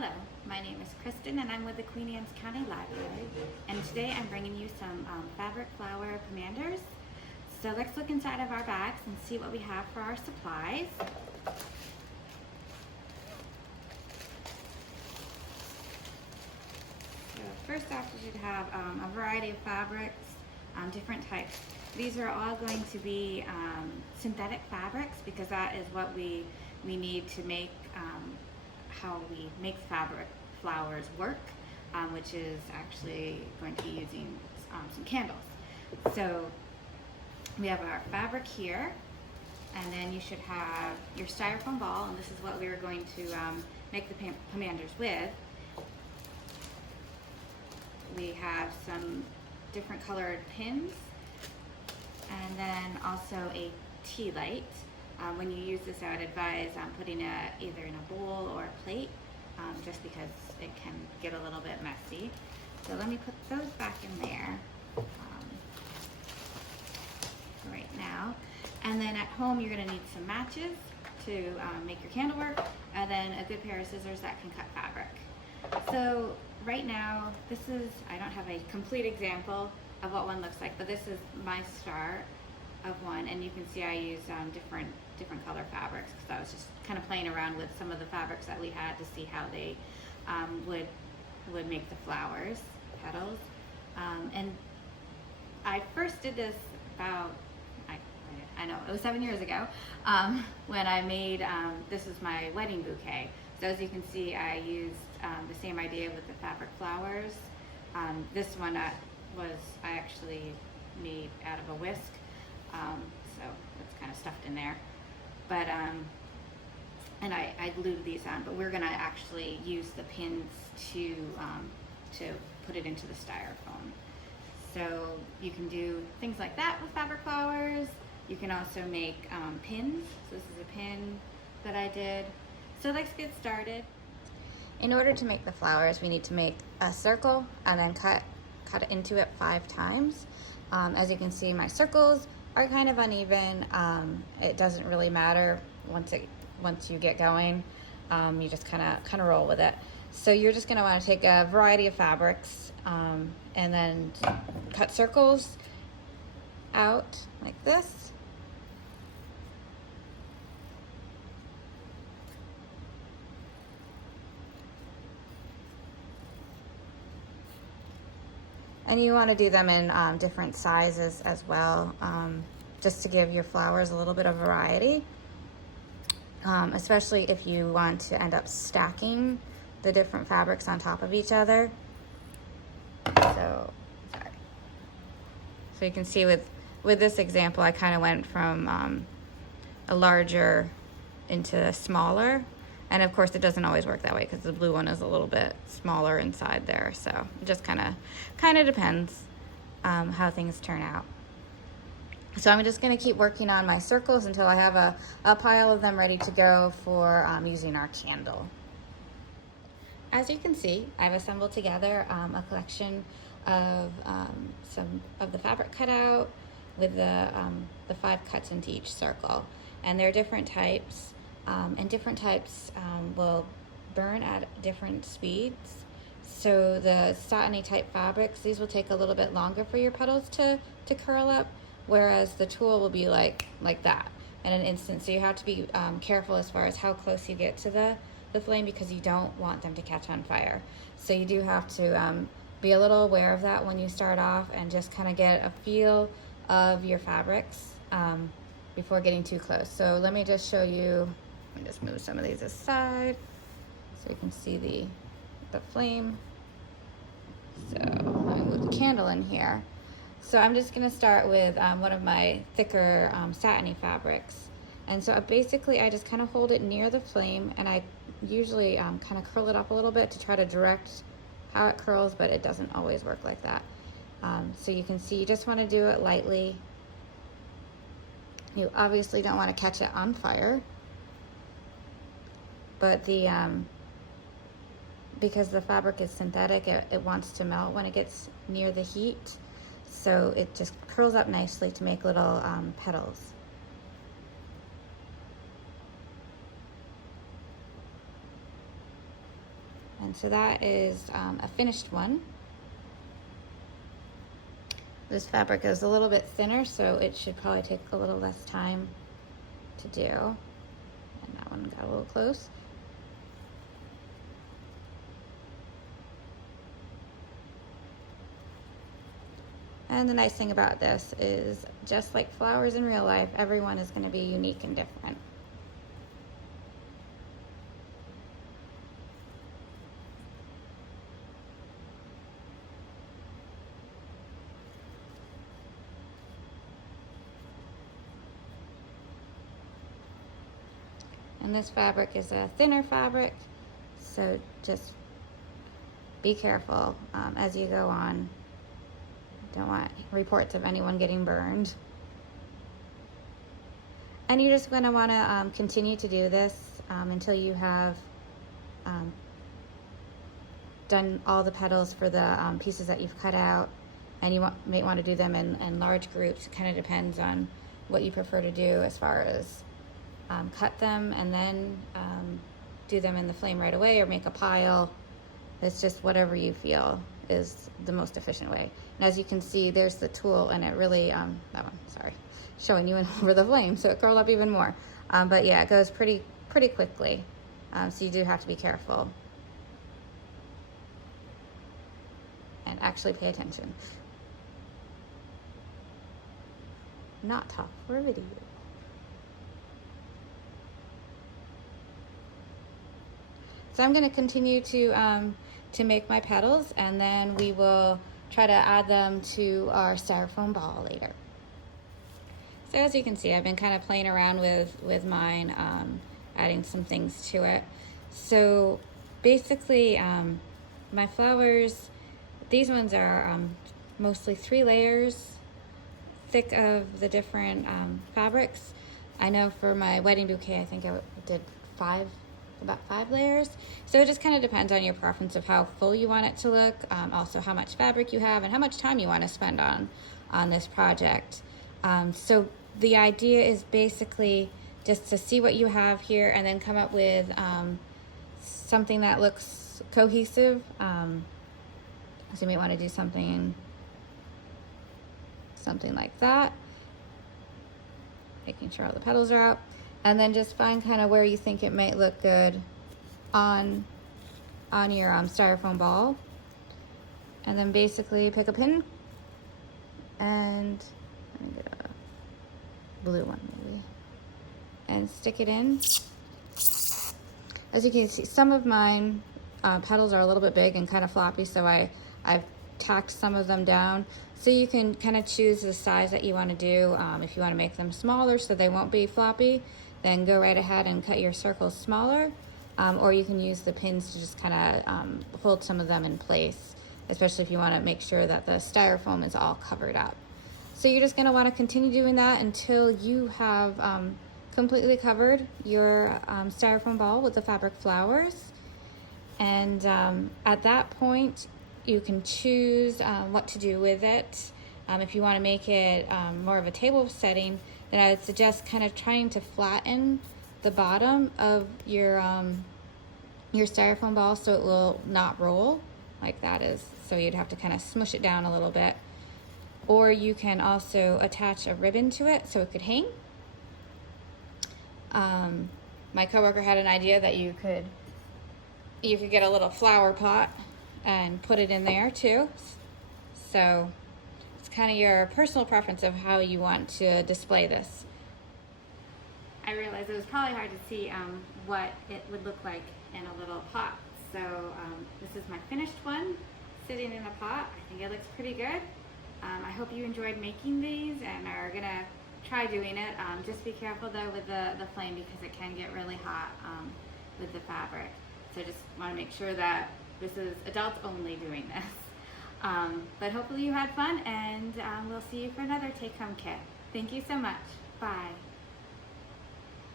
Hello, my name is Kristen and I'm with the Queen Anne's County Library, and today I'm bringing you some fabric flower pomanders. So let's look inside of our bags and see what we have for our supplies. So first off, you should have a variety of fabrics, different types. These are all going to be synthetic fabrics because that is what we need to make how we make fabric flowers work, which is actually going to be using some candles. So we have our fabric here, and then you should have your styrofoam ball, and this is what we are going to make the pomanders with. We have some different colored pins, and then also a tea light. When you use this, I would advise putting it either in a bowl or a plate, just because it can get a little bit messy. So let me put those back in there right now. And then at home, you're going to need some matches to make your candle work, and then a good pair of scissors that can cut fabric. So right now, I don't have a complete example of what one looks like, but this is my start of one, and you can see I use different color fabrics because I was just kind of playing around with some of the fabrics that we had to see how they would make the flowers, petals. And I first did this about, I know, it was 7 years ago, when I made, this is my wedding bouquet. So as you can see, I used the same idea with the fabric flowers. This one I actually made out of a whisk, so it's kind of stuffed in there. But and I glued these on, but we're gonna actually use the pins to put it into the styrofoam. So you can do things like that with fabric flowers. You can also make pins. So this is a pin that I did. So let's get started. In order to make the flowers, we need to make a circle and then cut into it 5 times. As you can see, my circles are kind of uneven. It doesn't really matter once you get going. You just kind of roll with it. So you're just going to want to take a variety of fabrics and then cut circles out like this. And you want to do them in different sizes as well, just to give your flowers a little bit of variety, especially if you want to end up stacking the different fabrics on top of each other. So you can see with this example, I kind of went from a larger into a smaller. And of course, it doesn't always work that way because the blue one is a little bit smaller inside there. So it just kind of depends how things turn out. So I'm just going to keep working on my circles until I have a pile of them ready to go for using our candle. As you can see, I've assembled together a collection of some of the fabric cut out with the 5 cuts into each circle. And there are different types. And different types will burn at different speeds. So the satiny type fabrics, these will take a little bit longer for your petals to curl up, whereas the tulle will be like that in an instant. So you have to be careful as far as how close you get to the flame, because you don't want them to catch on fire. So you do have to be a little aware of that when you start off, and just kind of get a feel of your fabrics before getting too close. So let me just show you. Let me just move some of these aside so you can see the flame. So let me move the candle in here. So I'm just going to start with one of my thicker satiny fabrics. And so basically I just kind of hold it near the flame, and I usually kind of curl it up a little bit to try to direct how it curls, but it doesn't always work like that. So you can see you just want to do it lightly. You obviously don't want to catch it on fire. But because the fabric is synthetic, it wants to melt when it gets near the heat. So it just curls up nicely to make little petals. And so that is a finished one. This fabric is a little bit thinner, so it should probably take a little less time to do. And that one got a little close. And the nice thing about this is, just like flowers in real life, everyone is going to be unique and different. And this fabric is a thinner fabric, so just be careful as you go on. Don't want reports of anyone getting burned. And you're just going to want to continue to do this until you have done all the petals for the pieces that you've cut out. And you may want to do them in large groups. It kind of depends on what you prefer to do as far as cut them and then do them in the flame right away, or make a pile. It's just whatever you feel is the most efficient way. And as you can see, there's the tool, and it really, that one, sorry, showing you over the flame, so it curled up even more. But yeah, it goes pretty quickly, so you do have to be careful and actually pay attention. Not talk for a video. So I'm going to continue to make my petals, and then we will try to add them to our styrofoam ball later. So as you can see, I've been kind of playing around with mine, adding some things to it. So basically, my flowers, these ones are mostly 3 layers thick of the different fabrics. I know for my wedding bouquet, I think I did about 5 layers. So it just kind of depends on your preference of how full you want it to look, also how much fabric you have and how much time you want to spend on this project. So the idea is basically just to see what you have here and then come up with something that looks cohesive. So you may want to do something like that, making sure all the petals are out. And then just find kind of where you think it might look good on your styrofoam ball. And then basically pick a pin and let me get a blue one maybe, and stick it in. As you can see, some of mine petals are a little bit big and kind of floppy, so I've tacked some of them down. So you can kind of choose the size that you want to do. If you want to make them smaller so they won't be floppy, then go right ahead and cut your circles smaller, or you can use the pins to just kind of hold some of them in place, especially if you want to make sure that the styrofoam is all covered up. So you're just going to want to continue doing that until you have completely covered your styrofoam ball with the fabric flowers. And at that point, you can choose what to do with it. If you want to make it more of a table setting, then I would suggest kind of trying to flatten the bottom of your styrofoam ball so it will not roll like that is. So you'd have to kind of smush it down a little bit. Or you can also attach a ribbon to it so it could hang. My coworker had an idea that you could get a little flower pot and put it in there too. So it's kind of your personal preference of how you want to display this. I realized it was probably hard to see what it would look like in a little pot. So this is my finished one sitting in a pot. I think it looks pretty good. I hope you enjoyed making these and are gonna try doing it. Just be careful though with the flame, because it can get really hot with the fabric. So just want to make sure that this is adults only doing this. But hopefully you had fun, and we'll see you for another take home kit. Thank you so much. Bye.